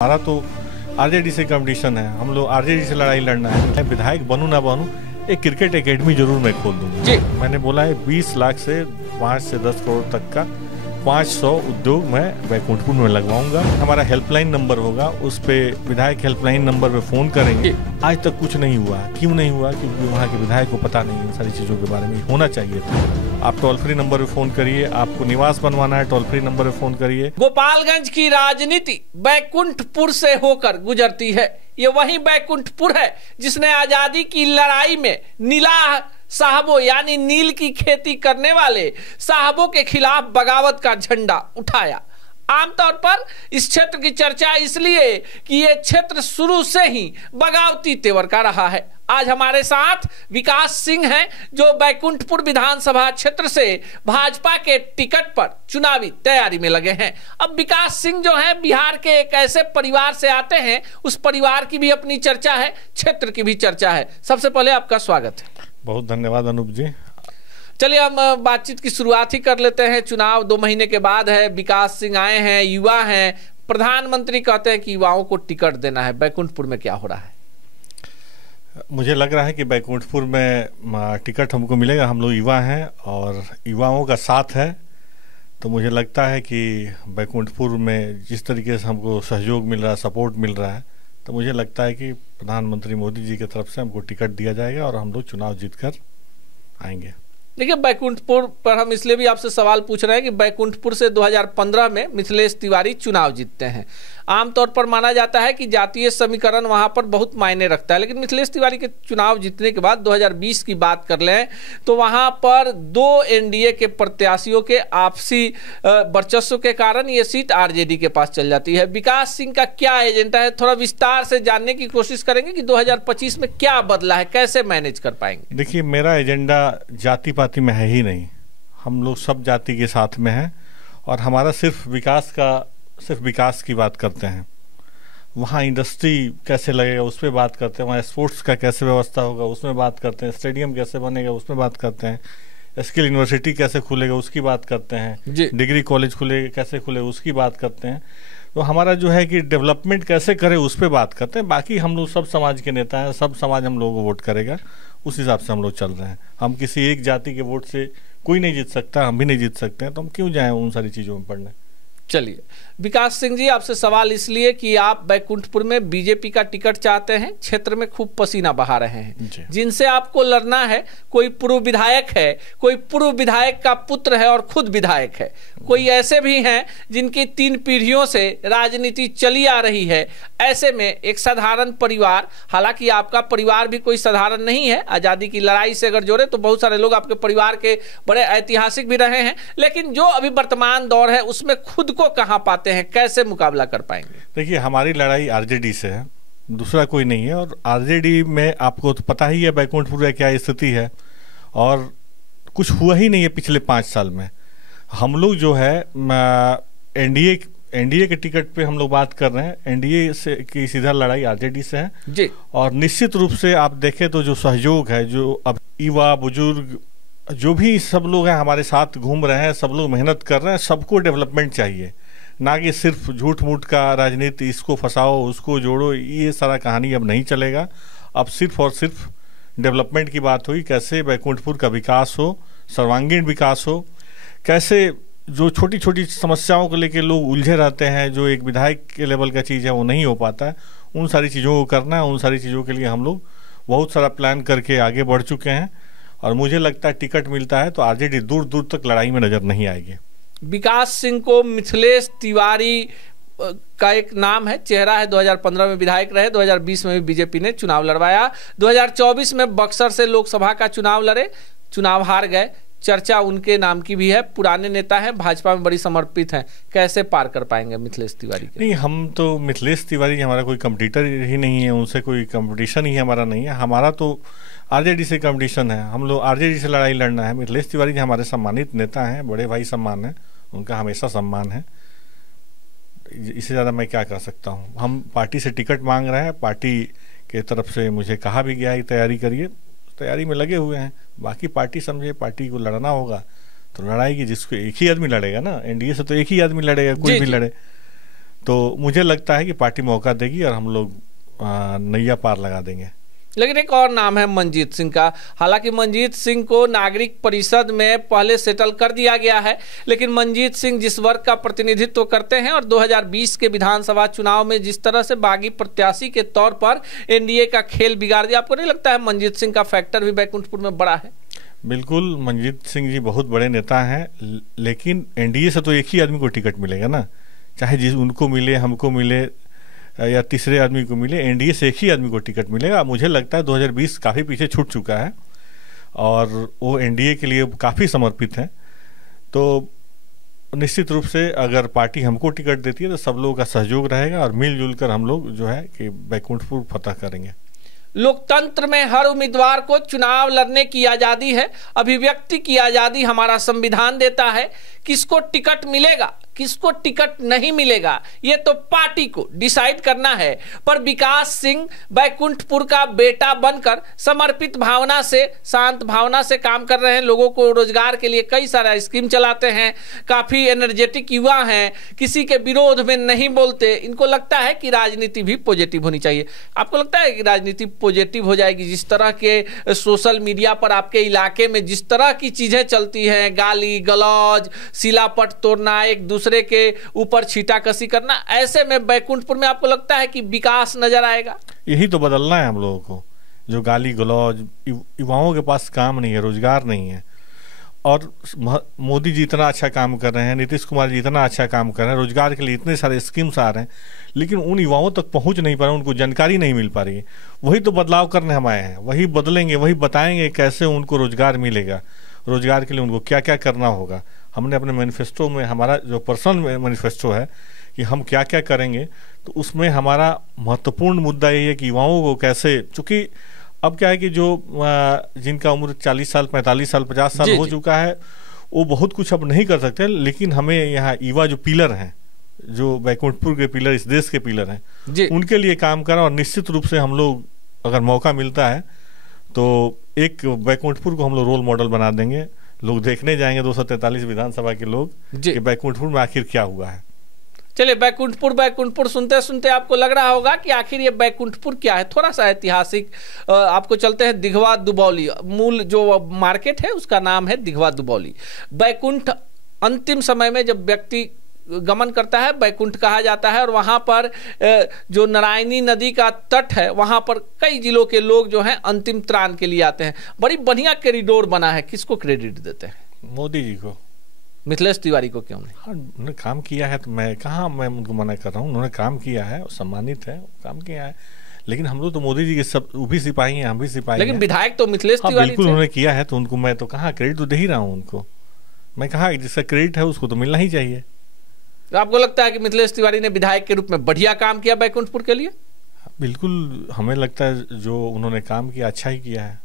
हमारा तो आरजेडी से कंपटीशन है। हम लोग आरजेडी से लड़ाई लड़ना है। मैं विधायक बनूं ना बनूं, एक क्रिकेट एकेडमी जरूर मैं खोल दूंगा जी। मैंने बोला है 20 लाख से 5 से 10 करोड़ तक का 500 उद्योग मैं बैकुंठपुर में लगवाऊंगा। हमारा हेल्पलाइन नंबर होगा, उस पे विधायक हेल्पलाइन नंबर पे फोन करेंगे। आज तक कुछ नहीं हुआ। क्यों नहीं हुआ? क्योंकि वहाँ के विधायक को पता नहीं इन सारी चीज़ों के बारे में। होना चाहिए था। आप टोल फ्री नंबर पे फोन करिए। आपको निवास बनवाना है, टोल फ्री नंबर पे फोन करिए। गोपालगंज की राजनीति बैकुंठपुर से होकर गुजरती है। ये वही बैकुंठपुर है जिसने आजादी की लड़ाई में नीलाह साहबों यानी नील की खेती करने वाले साहबों के खिलाफ बगावत का झंडा उठाया। आमतौर पर इस क्षेत्र की चर्चा इसलिए कि ये क्षेत्र शुरू से ही बगावती तेवर का रहा है। आज हमारे साथ विकास सिंह हैं जो बैकुंठपुर विधानसभा क्षेत्र से भाजपा के टिकट पर चुनावी तैयारी में लगे हैं। अब विकास सिंह जो हैं बिहार के एक ऐसे परिवार से आते हैं, उस परिवार की भी अपनी चर्चा है, क्षेत्र की भी चर्चा है। सबसे पहले आपका स्वागत है। बहुत धन्यवाद अनूप जी। चलिए हम बातचीत की शुरुआत ही कर लेते हैं। चुनाव 2 महीने के बाद है। विकास सिंह आए हैं, युवा हैं। प्रधानमंत्री कहते हैं कि युवाओं को टिकट देना है। बैकुंठपुर में क्या हो रहा है? मुझे लग रहा है कि बैकुंठपुर में टिकट हमको मिलेगा। हम लोग युवा हैं और युवाओं का साथ है, तो मुझे लगता है कि बैकुंठपुर में जिस तरीके से हमको सहयोग मिल रहा है, सपोर्ट मिल रहा है, तो मुझे लगता है कि प्रधानमंत्री मोदी जी की तरफ से हमको टिकट दिया जाएगा और हम लोग चुनाव जीतकर आएंगे। देखिए, बैकुंठपुर पर हम इसलिए भी आपसे सवाल पूछ रहे हैं कि बैकुंठपुर से 2015 में मिथिलेश तिवारी चुनाव जीतते हैं। आमतौर पर माना जाता है कि जातीय समीकरण वहां पर बहुत मायने रखता है, लेकिन मिथिलेश तिवारी के चुनाव जीतने के बाद 2020 की बात कर लें तो वहां पर 2 एनडीए के प्रत्याशियों के आपसी वर्चस्व के कारण ये सीट आरजेडी के पास चल जाती है। विकास सिंह का क्या एजेंडा है, थोड़ा विस्तार से जानने की कोशिश करेंगे कि 2025 में क्या बदला है, कैसे मैनेज कर पाएंगे? देखिए, मेरा एजेंडा जाति पाति में है ही नहीं। हम लोग सब जाति के साथ में हैं और हमारा सिर्फ विकास की बात करते हैं। वहाँ इंडस्ट्री कैसे लगेगा उस पर बात करते हैं, वहाँ स्पोर्ट्स का कैसे व्यवस्था होगा उसमें बात करते हैं, स्टेडियम कैसे बनेगा उसमें बात करते हैं, स्किल यूनिवर्सिटी कैसे खुलेगा उसकी बात करते हैं, डिग्री कॉलेज खुलेगा कैसे खुलेगा उसकी बात करते हैं। तो हमारा जो है कि डेवलपमेंट कैसे करें उस पर बात करते हैं। बाकी हम लोग सब समाज के नेता हैं, सब समाज हम लोगों को वोट करेगा, उस हिसाब से हम लोग चल रहे हैं। हम किसी एक जाति के वोट से कोई नहीं जीत सकता, हम भी नहीं जीत सकते हैं, तो हम क्यों जाएं उन सारी चीज़ों में पढ़ने। चलिए विकास सिंह जी, आपसे सवाल इसलिए कि आप बैकुंठपुर में बीजेपी का टिकट चाहते हैं, क्षेत्र में खूब पसीना बहा रहे हैं, जिनसे आपको लड़ना है। कोई पूर्व विधायक है, कोई पूर्व विधायक का पुत्र है और खुद विधायक है, कोई ऐसे भी हैं जिनकी 3 पीढ़ियों से राजनीति चली आ रही है। ऐसे में एक साधारण परिवार, हालांकि आपका परिवार भी कोई साधारण नहीं है, आजादी की लड़ाई से अगर जोड़े तो बहुत सारे लोग आपके परिवार के बड़े ऐतिहासिक भी रहे हैं, लेकिन जो अभी वर्तमान दौर है उसमें खुद को कहां पाते हैं, कैसे मुकाबला कर पाएंगे? देखिए, हमारी लड़ाई आरजेडी से है, दूसरा कोई नहीं है। और आरजेडी में आपको तो पता ही है बैकुंठपुर में क्या स्थिति है, और कुछ हुआ ही नहीं है पिछले 5 साल में। हम लोग जो है एनडीए के टिकट पे हम लोग बात कर रहे हैं। एनडीए से की सीधा लड़ाई आरजेडी से है जी। और निश्चित रूप से आप देखें तो जो सहयोग है, जो अब युवा बुजुर्ग जो भी सब लोग हैं हमारे साथ घूम रहे हैं, सब लोग मेहनत कर रहे हैं। सबको डेवलपमेंट चाहिए, ना कि सिर्फ झूठ मूठ का राजनीति, इसको फंसाओ उसको जोड़ो, ये सारा कहानी अब नहीं चलेगा। अब सिर्फ और सिर्फ डेवलपमेंट की बात हुई, कैसे बैकुंठपुर का विकास हो, सर्वांगीण विकास हो, कैसे जो छोटी छोटी समस्याओं को लेकर लोग उलझे रहते हैं, जो एक विधायक के लेवल का चीज़ है वो नहीं हो पाता है, उन सारी चीज़ों को करना है। उन सारी चीज़ों के लिए हम लोग बहुत सारा प्लान करके आगे बढ़ चुके हैं और मुझे लगता है टिकट मिलता है तो आरजेडी दूर दूर तक लड़ाई में नजर नहीं आएगी। विकास सिंह को मिथिलेश तिवारी का एक नाम है, चेहरा है। 2015 में विधायक रहे, 2020 में भी बीजेपी ने चुनाव लड़वाया, 2024 में बक्सर से लोकसभा का चुनाव लड़े, चुनाव हार गए। चर्चा उनके नाम की भी है, पुराने नेता हैं, भाजपा में बड़ी समर्पित हैं। कैसे पार कर पाएंगे मिथिलेश तिवारी के? नहीं, हम तो मिथिलेश तिवारी हमारा कोई कंपटीटर ही नहीं है, उनसे कोई कंपटीशन ही हमारा नहीं है। हमारा तो आरजेडी से कंपटीशन है, हम लोग आरजेडी से लड़ाई लड़ना है। मिथिलेश तिवारी जी हमारे सम्मानित नेता हैं, बड़े भाई सम्मान है, उनका हमेशा सम्मान है। इससे ज़्यादा मैं क्या कर सकता हूँ। हम पार्टी से टिकट मांग रहे हैं, पार्टी के तरफ से मुझे कहा भी गया है तैयारी करिए, तैयारी में लगे हुए हैं। बाकी पार्टी समझे, पार्टी को लड़ना होगा तो लड़ाई की, जिसको एक ही आदमी लड़ेगा ना, एनडीए से तो एक ही आदमी लड़ेगा, कोई भी लड़े। तो मुझे लगता है कि पार्टी मौका देगी और हम लोग नैया पार लगा देंगे। लेकिन एक और नाम है मनजीत सिंह का। हालांकि मनजीत सिंह को नागरिक परिषद में पहले सेटल कर दिया गया है, लेकिन मनजीत सिंह जिस वर्ग का प्रतिनिधित्व करते हैं और 2020 के विधानसभा चुनाव में जिस तरह से बागी प्रत्याशी के तौर पर एनडीए का खेल बिगाड़ दिया, आपको नहीं लगता है मनजीत सिंह का फैक्टर भी बैकुंठपुर में बड़ा है? बिल्कुल, मनजीत सिंह जी बहुत बड़े नेता हैं, लेकिन एनडीए से तो एक ही आदमी को टिकट मिलेगा ना, चाहे जिस उनको मिले, हमको मिले या तीसरे आदमी को मिले, एनडीए से एक ही आदमी को टिकट मिलेगा। मुझे लगता है 2020 काफ़ी पीछे छूट चुका है और वो एनडीए के लिए काफ़ी समर्पित हैं। तो निश्चित रूप से अगर पार्टी हमको टिकट देती है तो सब लोगों का सहयोग रहेगा और मिलजुल कर हम लोग जो है कि बैकुंठपुर फतह करेंगे। लोकतंत्र में हर उम्मीदवार को चुनाव लड़ने की आज़ादी है, अभिव्यक्ति की आज़ादी हमारा संविधान देता है। किसको टिकट मिलेगा, किसको टिकट नहीं मिलेगा, ये तो पार्टी को डिसाइड करना है। पर विकास सिंह बैकुंठपुर का बेटा बनकर समर्पित भावना से, शांत भावना से काम कर रहे हैं। लोगों को रोजगार के लिए कई सारा स्कीम चलाते हैं, काफ़ी एनर्जेटिक युवा हैं, किसी के विरोध में नहीं बोलते। इनको लगता है कि राजनीति भी पॉजिटिव होनी चाहिए। आपको लगता है कि राजनीति पॉजिटिव हो जाएगी? जिस तरह के सोशल मीडिया पर आपके इलाके में जिस तरह की चीज़ें चलती हैं, गाली गलौज, सिलापट तोड़ना, एक दूसरे के ऊपर छीटाकशी करना, ऐसे में बैकुंठपुर में आपको लगता है कि विकास नजर आएगा? यही तो बदलना है हम लोगों को। जो गाली गलौज, युवाओं के पास काम नहीं है, रोजगार नहीं है। और मोदी जी इतना अच्छा काम कर रहे हैं, नीतीश कुमार जी इतना अच्छा काम कर रहे हैं, रोजगार के लिए इतने सारे स्कीम्स आ रहे हैं, लेकिन उन युवाओं तक पहुंच नहीं पा रहे, उनको जानकारी नहीं मिल पा रही है। वही तो बदलाव करने हम आए हैं, वही बदलेंगे, वही बताएंगे कैसे उनको रोजगार मिलेगा, रोजगार के लिए उनको क्या क्या करना होगा। हमने अपने मैनिफेस्टो में, हमारा जो पर्सनल मैनिफेस्टो है कि हम क्या क्या करेंगे, तो उसमें हमारा महत्वपूर्ण मुद्दा ये है कि युवाओं को कैसे, चूँकि अब क्या है कि जो जिनका उम्र 40 साल, 45 साल, 50 साल हो चुका है, वो बहुत कुछ अब नहीं कर सकते, लेकिन हमें यहाँ युवा जो पिलर हैं, जो बैकुंठपुर के पिलर, इस देश के पिलर हैं, उनके लिए काम करा। और निश्चित रूप से हम लोग अगर मौका मिलता है तो एक बैकुंठपुर को हम लोग रोल मॉडल बना देंगे। लोग देखने जाएंगे 243 विधानसभा के लोग कि बैकुंठपुर में आखिर क्या हुआ है। चलिए, बैकुंठपुर सुनते सुनते आपको लग रहा होगा कि आखिर ये बैकुंठपुर क्या है। थोड़ा सा ऐतिहासिक आपको चलते हैं दिघवा दुबौली। मूल जो मार्केट है उसका नाम है दिघवा दुबौली। बैकुंठ अंतिम समय में जब व्यक्ति गमन करता है, बैकुंठ कहा जाता है। और वहाँ पर जो नारायणी नदी का तट है, वहाँ पर कई जिलों के लोग जो हैं अंतिम त्राण के लिए आते हैं। बड़ी बढ़िया कॉरिडोर बना है, किसको क्रेडिट देते हैं? मोदी जी को। मिथिलेश तिवारी को क्यों नहीं? हाँ, उन्होंने काम किया है, तो मैं उनको मना कर रहा हूँ। उन्होंने काम किया है, सम्मानित है, काम किया है। लेकिन हम लोग तो मोदी जी के सब, वो भी सिपाही हैं, हम भी सिपाही हैं। लेकिन विधायक तो मिथिलेश तिवारी बिल्कुल उन्होंने किया है, तो उनको मैं तो कहाँ क्रेडिट तो दे ही रहा हूँ उनको। मैं कहा जिसका क्रेडिट है उसको तो मिलना ही चाहिए। तो आपको लगता है कि मिथिलेश तिवारी ने विधायक के रूप में बढ़िया काम किया बैकुंठपुर के लिए? बिल्कुल, हमें लगता है जो उन्होंने काम किया अच्छा ही किया है।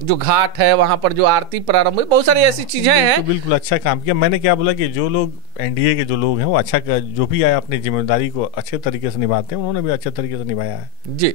जो घाट है वहां पर जो आरती प्रारंभ हुई, बहुत सारी ऐसी चीजें हैं। बिल्कुल अच्छा काम किया। मैंने क्या बोला कि जो लोग एनडीए के जो लोग हैं वो अच्छा, जो भी आया अपनी जिम्मेदारी को अच्छे तरीके से निभाते हैं, उन्होंने भी अच्छे तरीके से निभाया है जी।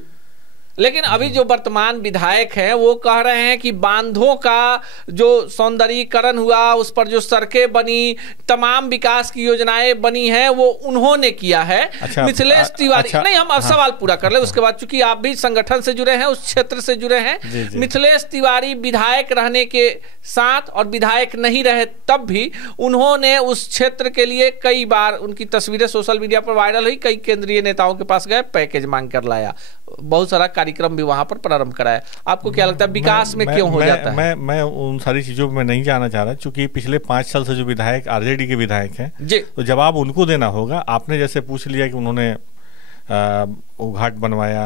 लेकिन अभी जो वर्तमान विधायक हैं वो कह रहे हैं कि बांधों का जो सौंदर्यीकरण हुआ, उस पर जो सड़कें बनी, तमाम विकास की योजनाएं बनी हैं, वो उन्होंने किया है। अच्छा, मिथिलेश तिवारी नहीं, हम सवाल पूरा कर ले उसके बाद, चूंकि आप भी संगठन से जुड़े हैं, उस क्षेत्र से जुड़े हैं। मिथिलेश तिवारी विधायक रहने के साथ और विधायक नहीं रहे तब भी उन्होंने उस क्षेत्र के लिए कई बार, उनकी तस्वीरें सोशल मीडिया पर वायरल हुई, कई केंद्रीय नेताओं के पास गए, पैकेज मांग कर लाया, बहुत सारा कार्यक्रम भी वहां पर प्रारंभ कराया। आपको क्या लगता है विकास में क्यों हो जाता है? मैं उन सारी चीजों में नहीं जाना चाह रहा, क्योंकि पिछले 5 साल से जो विधायक आरजेडी के विधायक हैं, तो जवाब उनको देना होगा। आपने जैसे पूछ लिया कि उन्होंने वो घाट बनवाया,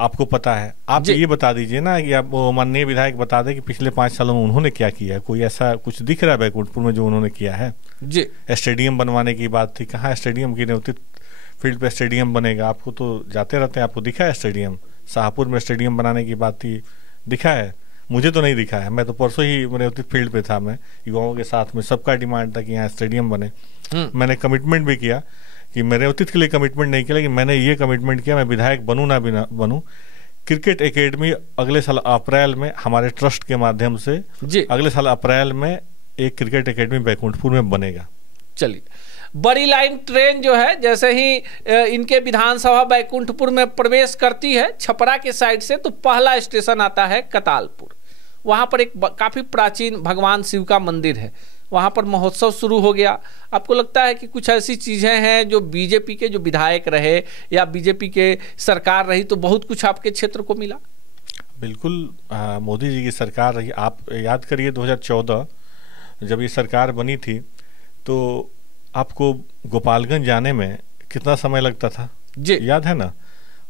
आपको पता है, आप ये बता दीजिए ना कि आप माननीय विधायक बता दें कि पिछले 5 सालों में उन्होंने क्या किया है। कोई ऐसा कुछ दिख रहा है बैकुंठपुर में जो उन्होंने किया है? जी, स्टेडियम बनवाने की बात थी, कहाँ स्टेडियम की नेतृत्व, फील्ड पे स्टेडियम बनेगा? आपको तो जाते रहते हैं, आपको दिखा है स्टेडियम? शाहपुर में स्टेडियम बनाने की बात थी, दिखा है? मुझे तो नहीं दिखा है। मैं तो परसों ही रेवती फील्ड पे था, मैं युवाओं के साथ में, सबका डिमांड था कि यहाँ स्टेडियम बने। मैंने कमिटमेंट भी किया कि मैं रेवती के लिए कमिटमेंट नहीं किया, लेकिन मैंने ये कमिटमेंट किया, मैं विधायक बनूँ ना बनूँ, क्रिकेट एकेडमी अगले साल अप्रैल में हमारे ट्रस्ट के माध्यम से अगले साल अप्रैल में एक क्रिकेट एकेडमी बैकुंठपुर में बनेगा। चलिए, बड़ी लाइन ट्रेन जो है जैसे ही इनके विधानसभा बैकुंठपुर में प्रवेश करती है छपरा के साइड से, तो पहला स्टेशन आता है कतालपुर। वहां पर एक काफी प्राचीन भगवान शिव का मंदिर है, वहां पर महोत्सव शुरू हो गया। आपको लगता है कि कुछ ऐसी चीजें हैं जो बीजेपी के जो विधायक रहे या बीजेपी के सरकार रही तो बहुत कुछ आपके क्षेत्र को मिला? बिल्कुल, मोदी जी की सरकार रही। आप याद करिए 2014 जब ये सरकार बनी थी तो आपको गोपालगंज जाने में कितना समय लगता था जी, याद है ना?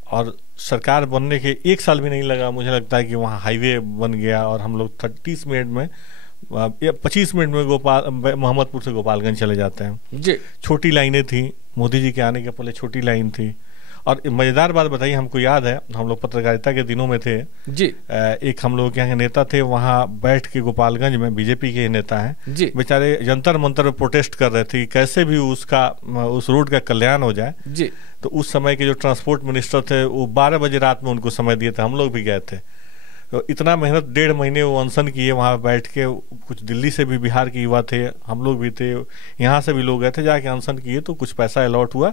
और सरकार बनने के 1 साल भी नहीं लगा, मुझे लगता है कि वहाँ हाईवे बन गया और हम लोग 30 मिनट में या 25 मिनट में मोहम्मदपुर से गोपालगंज चले जाते हैं जी। छोटी लाइनें थी, मोदी जी के आने के पहले छोटी लाइन थी। और मज़ेदार बात बताइए, हमको याद है हम लोग पत्रकारिता के दिनों में थे जी, एक हम लोग के यहाँ नेता थे, वहाँ बैठ के गोपालगंज में बीजेपी के नेता हैं जी, बेचारे जंतर मंतर में प्रोटेस्ट कर रहे थे कैसे भी उस रोड का कल्याण हो जाए जी। तो उस समय के जो ट्रांसपोर्ट मिनिस्टर थे वो 12 बजे रात में उनको समय दिए थे, हम लोग भी गए थे। तो इतना मेहनत 1.5 महीने वो अनशन किए वहाँ बैठ के, कुछ दिल्ली से भी बिहार के युवा थे, हम लोग भी थे, यहाँ से भी लोग गए थे, जाके अनशन किए तो कुछ पैसा अलॉट हुआ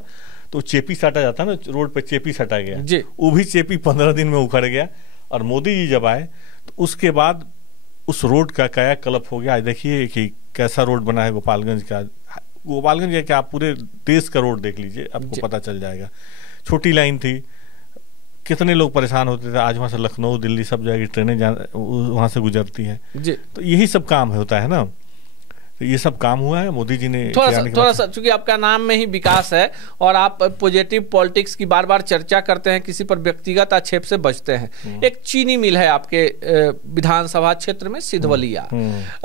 तो चेपी साटा जाता ना, रोड पे चेपी साटा गया जी। वो भी चेपी 15 दिन में उखड़ गया। और मोदी जी जब आए तो उसके बाद उस रोड का कायाकल्प हो गया। देखिए कि कैसा रोड बना है गोपालगंज का। गोपालगंज का क्या, आप पूरे देश का रोड देख लीजिए, आपको पता चल जाएगा। छोटी लाइन थी, कितने लोग परेशान होते थे। आज वहाँ से लखनऊ दिल्ली सब जगह ट्रेनें वहाँ से गुजरती हैं जी। तो यही सब काम होता है ना, तो ये सब काम हुआ है मोदी जी ने। थोड़ा सा चूंकि आपका नाम में ही विकास है और आप पॉजिटिव पॉलिटिक्स की बार बार चर्चा करते हैं, किसी पर व्यक्तिगत आक्षेप से बचते हैं। एक चीनी मिल है आपके विधानसभा क्षेत्र में सिधवलिया,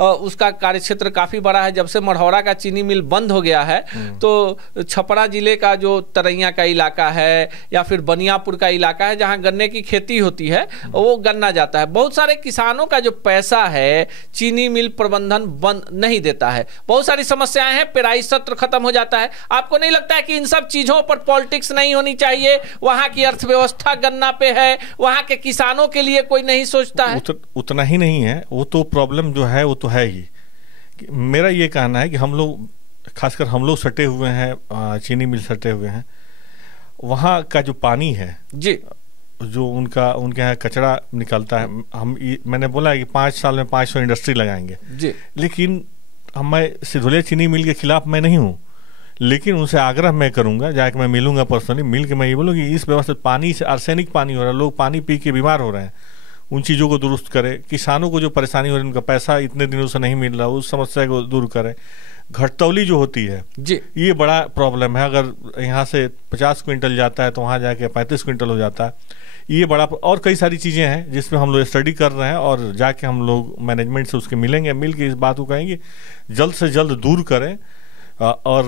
उसका कार्यक्षेत्र काफी बड़ा है। जब से मढ़ौरा का चीनी मिल बंद हो गया है तो छपरा जिले का जो तरैया का इलाका है या फिर बनियापुर का इलाका है जहाँ गन्ने की खेती होती है वो गन्ना जाता है। बहुत सारे किसानों का जो पैसा है चीनी मिल प्रबंधन बंद नहीं देता है, बहुत सारी समस्याएं हैं, पेराई सत्र खत्म हो जाता है। आपको नहीं लगता है कि इन सब चीजों पर पॉलिटिक्स नहीं होनी चाहिए? वहां की अर्थव्यवस्था गन्ना पे है, वहां के किसानों के लिए कोई नहीं सोचता है? उतना ही नहीं है, वो तो प्रॉब्लम जो है वो तो है ही। मेरा ये कहना है कि हम लोग, खासकर हम लोग सटे हुए हैं, चीनी मिल सटे हुए हैं, वहाँ का जो पानी है जी, जो उनके यहाँ कचरा निकलता है। मैंने बोला है कि 5 साल में 500 इंडस्ट्री लगाएंगे जी, लेकिन मैं सिधवलिया चीनी मिल के खिलाफ मैं नहीं हूँ, लेकिन उनसे आग्रह मैं करूंगा, जाके मैं मिलूंगा पर्सनली, मिल के मैं ये बोलूँ कि इस व्यवस्था पानी से आर्सेनिक पानी हो रहा है, लोग पानी पी के बीमार हो रहे हैं, उन चीज़ों को दुरुस्त करें। किसानों को जो परेशानी हो रही है, उनका पैसा इतने दिनों से नहीं मिल रहा, उस समस्या को दूर करें। घटतौली जो होती है जी, ये बड़ा प्रॉब्लम है। अगर यहाँ से 50 क्विंटल जाता है तो वहाँ जाके 35 क्विंटल हो जाता है, ये बड़ा। और कई सारी चीज़ें हैं जिसमें हम लोग स्टडी कर रहे हैं और जाके हम लोग मैनेजमेंट से उसके मिलेंगे, मिल के इस बात को कहेंगे जल्द से जल्द दूर करें। और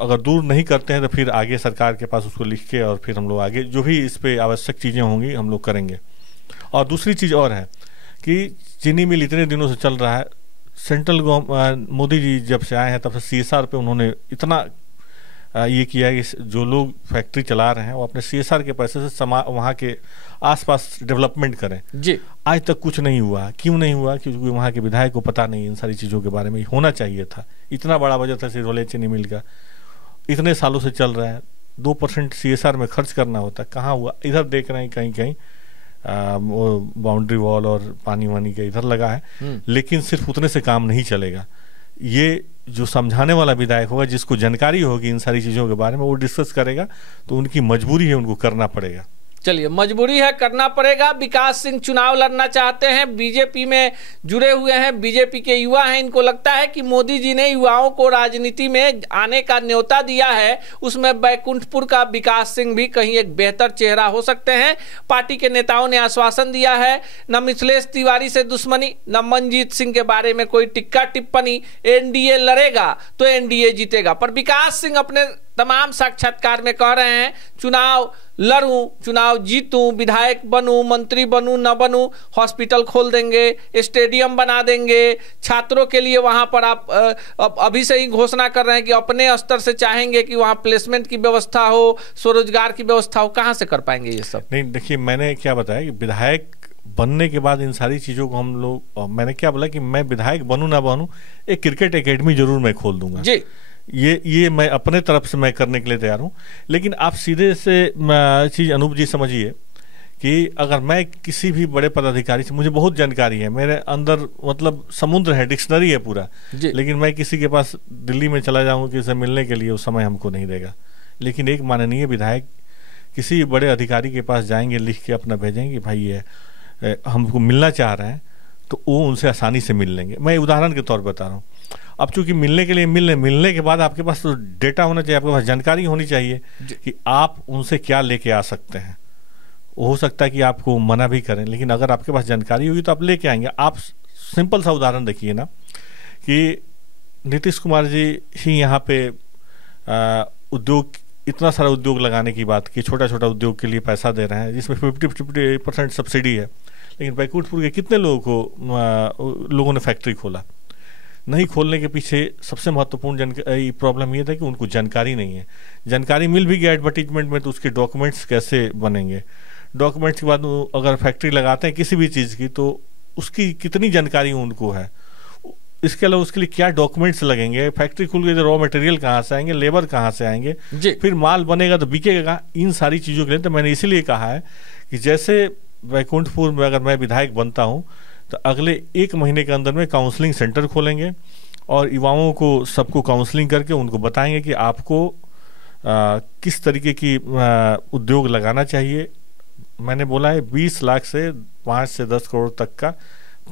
अगर दूर नहीं करते हैं तो फिर आगे सरकार के पास उसको लिख के और फिर हम लोग आगे जो भी इस पे आवश्यक चीज़ें होंगी हम लोग करेंगे। और दूसरी चीज़ और है कि चीनी मिल इतने दिनों से चल रहा है, सेंट्रल मोदी जी जब से आए हैं तब से CSR पे उन्होंने इतना ये किया है कि जो लोग फैक्ट्री चला रहे हैं वो अपने CSR के पैसे से वहाँ के आसपास डेवलपमेंट करें जी। आज तक कुछ नहीं हुआ। क्यों नहीं हुआ? क्योंकि वहाँ के विधायक को पता नहीं इन सारी चीज़ों के बारे में। होना चाहिए था, इतना बड़ा बजट है सिधवलिया चीनी मिल का, इतने सालों से चल रहा है, 2% CSR में खर्च करना होता है, कहाँ हुआ? इधर देख रहे हैं कहीं कहीं वो बाउंड्री वॉल और पानी वानी का इधर लगा है, लेकिन सिर्फ उतने से काम नहीं चलेगा। ये जो समझाने वाला विधायक होगा, जिसको जानकारी होगी इन सारी चीज़ों के बारे में, वो डिस्कस करेगा, तो उनकी मजबूरी है, उनको करना पड़ेगा। चलिए, मजबूरी है, करना पड़ेगा। विकास सिंह चुनाव लड़ना चाहते हैं, बीजेपी में जुड़े हुए हैं, बीजेपी के युवा हैं। इनको लगता है कि मोदी जी ने युवाओं को राजनीति में आने का न्योता दिया है, उसमें बैकुंठपुर का विकास सिंह भी कहीं एक बेहतर चेहरा हो सकते हैं। पार्टी के नेताओं ने आश्वासन दिया है, न मिथिलेश तिवारी से दुश्मनी, न मनजीत सिंह के बारे में कोई टिक्का टिप्पणी। एनडीए लड़ेगा तो एनडीए जीतेगा। पर विकास सिंह अपने तमाम साक्षात्कार में कह रहे हैं, चुनाव लड़ूं, चुनाव जीतूं, विधायक बनूं, मंत्री बनूं, न बनूं, हॉस्पिटल खोल देंगे, स्टेडियम बना देंगे, छात्रों के लिए वहां पर आप अभी से ही घोषणा कर रहे हैं कि अपने स्तर से चाहेंगे कि वहां प्लेसमेंट की व्यवस्था हो, स्वरोजगार की व्यवस्था हो। कहां से कर पाएंगे ये सब? नहीं, देखिए, मैंने क्या बताया कि विधायक बनने के बाद इन सारी चीज़ों को हम लोग, मैंने क्या बोला कि मैं विधायक बनूं ना बनूं, एक क्रिकेट एकेडमी जरूर मैं खोल दूंगा जी। ये मैं अपने तरफ से मैं करने के लिए तैयार हूँ। लेकिन आप सीधे से चीज़ अनूप जी समझिए कि अगर मैं किसी भी बड़े पदाधिकारी से, मुझे बहुत जानकारी है, मेरे अंदर मतलब समुद्र है, डिक्शनरी है पूरा, लेकिन मैं किसी के पास दिल्ली में चला जाऊँ किसी से मिलने के लिए, उस समय हमको नहीं देगा। लेकिन एक माननीय विधायक किसी बड़े अधिकारी के पास जाएंगे, लिख के अपना भेजेंगे, भाई ये हमको मिलना चाह रहे हैं, तो वो उनसे आसानी से मिल लेंगे। मैं उदाहरण के तौर पर बता रहा हूँ। अब चूंकि मिलने के लिए मिलने के बाद आपके पास तो डेटा होना चाहिए, आपके पास जानकारी होनी चाहिए कि आप उनसे क्या लेके आ सकते हैं। हो सकता है कि आपको मना भी करें, लेकिन अगर आपके पास जानकारी होगी तो आप लेके आएंगे। आप सिंपल सा उदाहरण देखिए ना कि नीतीश कुमार जी ही यहाँ पे उद्योग, इतना सारा उद्योग लगाने की बात की, छोटा छोटा उद्योग के लिए पैसा दे रहे हैं जिसमें 50% सब्सिडी है, लेकिन बैकुंठपुर के कितने लोगों ने फैक्ट्री खोला? नहीं खोलने के पीछे सबसे महत्वपूर्ण प्रॉब्लम ये था कि उनको जानकारी नहीं है। जानकारी मिल भी गया एडवर्टीजमेंट में, तो उसके डॉक्यूमेंट्स कैसे बनेंगे? डॉक्यूमेंट्स के बाद अगर फैक्ट्री लगाते हैं किसी भी चीज़ की, तो उसकी कितनी जानकारी उनको है? इसके अलावा उसके लिए क्या डॉक्यूमेंट्स लगेंगे? फैक्ट्री खुल गई तो रॉ मटेरियल कहाँ से आएंगे, लेबर कहाँ से आएंगे, फिर माल बनेगा तो बिकेगा? इन सारी चीज़ों के लिए तो मैंने इसीलिए कहा है कि जैसे बैकुंठपुर में अगर मैं विधायक बनता हूँ तो अगले 1 महीने के अंदर में काउंसलिंग सेंटर खोलेंगे और युवाओं को सबको काउंसलिंग करके उनको बताएंगे कि आपको किस तरीके की उद्योग लगाना चाहिए। मैंने बोला है 20 लाख से 5 से 10 करोड़ तक का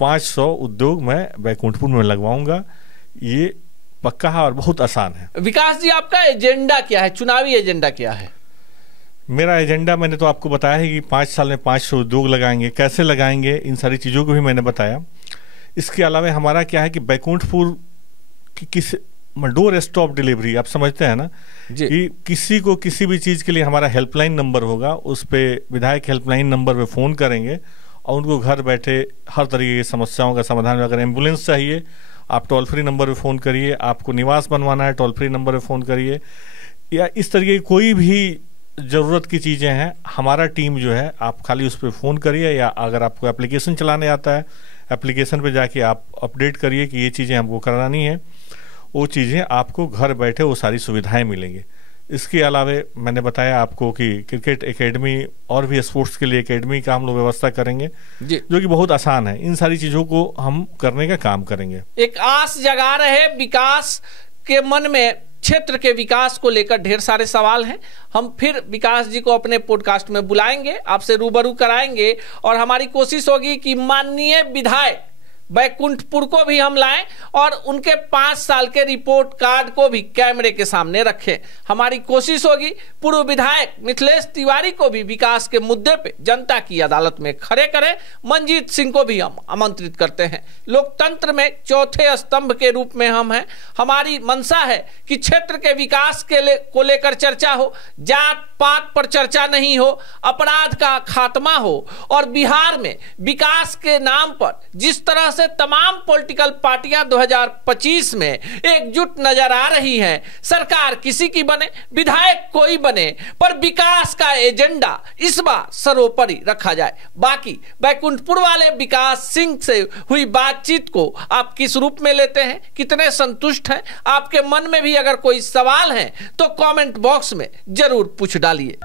500 उद्योग मैं बैकुंठपुर में लगवाऊंगा। ये पक्का है और बहुत आसान है। विकास जी, आपका एजेंडा क्या है, चुनावी एजेंडा क्या है? मेरा एजेंडा मैंने तो आपको बताया है कि 5 साल में 500 उद्योग लगाएंगे। कैसे लगाएंगे, इन सारी चीज़ों को भी मैंने बताया। इसके अलावा हमारा क्या है कि बैकुंठपुर की किस डोर स्टॉप डिलीवरी, आप समझते हैं ना कि किसी को किसी भी चीज़ के लिए हमारा हेल्पलाइन नंबर होगा, उस पर विधायक हेल्पलाइन नंबर पे फ़ोन करेंगे और उनको घर बैठे हर तरीके की समस्याओं का समाधान। अगर एम्बुलेंस चाहिए आप टोल फ्री नंबर पे फ़ोन करिए, आपको निवास बनवाना है टोल फ्री नंबर पे फ़ोन करिए, या इस तरीके की कोई भी ज़रूरत की चीज़ें हैं, हमारा टीम जो है, आप खाली उस पर फ़ोन करिए, या अगर आपको एप्लीकेशन चलाने आता है एप्लीकेशन पे जाके आप अपडेट करिए कि ये चीज़ें हमको करानी है, वो चीज़ें आपको घर बैठे वो सारी सुविधाएं मिलेंगी। इसके अलावा मैंने बताया आपको कि क्रिकेट एकेडमी और भी स्पोर्ट्स के लिए एकेडमी का हम लोग व्यवस्था करेंगे जो कि बहुत आसान है। इन सारी चीज़ों को हम करने का काम करेंगे। एक आस जगा रहे विकास के मन में, क्षेत्र के विकास को लेकर ढेर सारे सवाल हैं। हम फिर विकास जी को अपने पॉडकास्ट में बुलाएंगे, आपसे रूबरू कराएंगे और हमारी कोशिश होगी कि माननीय विधायक बैकुंठपुर को भी हम लाएं और उनके 5 साल के रिपोर्ट कार्ड को भी कैमरे के सामने रखें। हमारी कोशिश होगी पूर्व विधायक मिथिलेश तिवारी को भी विकास के मुद्दे पे जनता की अदालत में खड़े करें। मनजीत सिंह को भी हम आमंत्रित करते हैं। लोकतंत्र में चौथे स्तंभ के रूप में हम हैं। हमारी मंशा है कि क्षेत्र के विकास को लेकर चर्चा हो, जात पात पर चर्चा नहीं हो, अपराध का खात्मा हो और बिहार में विकास के नाम पर जिस तरह से तमाम पॉलिटिकल पार्टियां 2025 में एकजुट नजर आ रही हैं, सरकार किसी की बने, विधायक कोई बने, पर विकास का एजेंडा इस बार सर्वोपरि रखा जाए। बाकी बैकुंठपुर वाले विकास सिंह से हुई बातचीत को आप किस रूप में लेते हैं, कितने संतुष्ट हैं? आपके मन में भी अगर कोई सवाल है तो कमेंट बॉक्स में जरूर पूछ डालिए।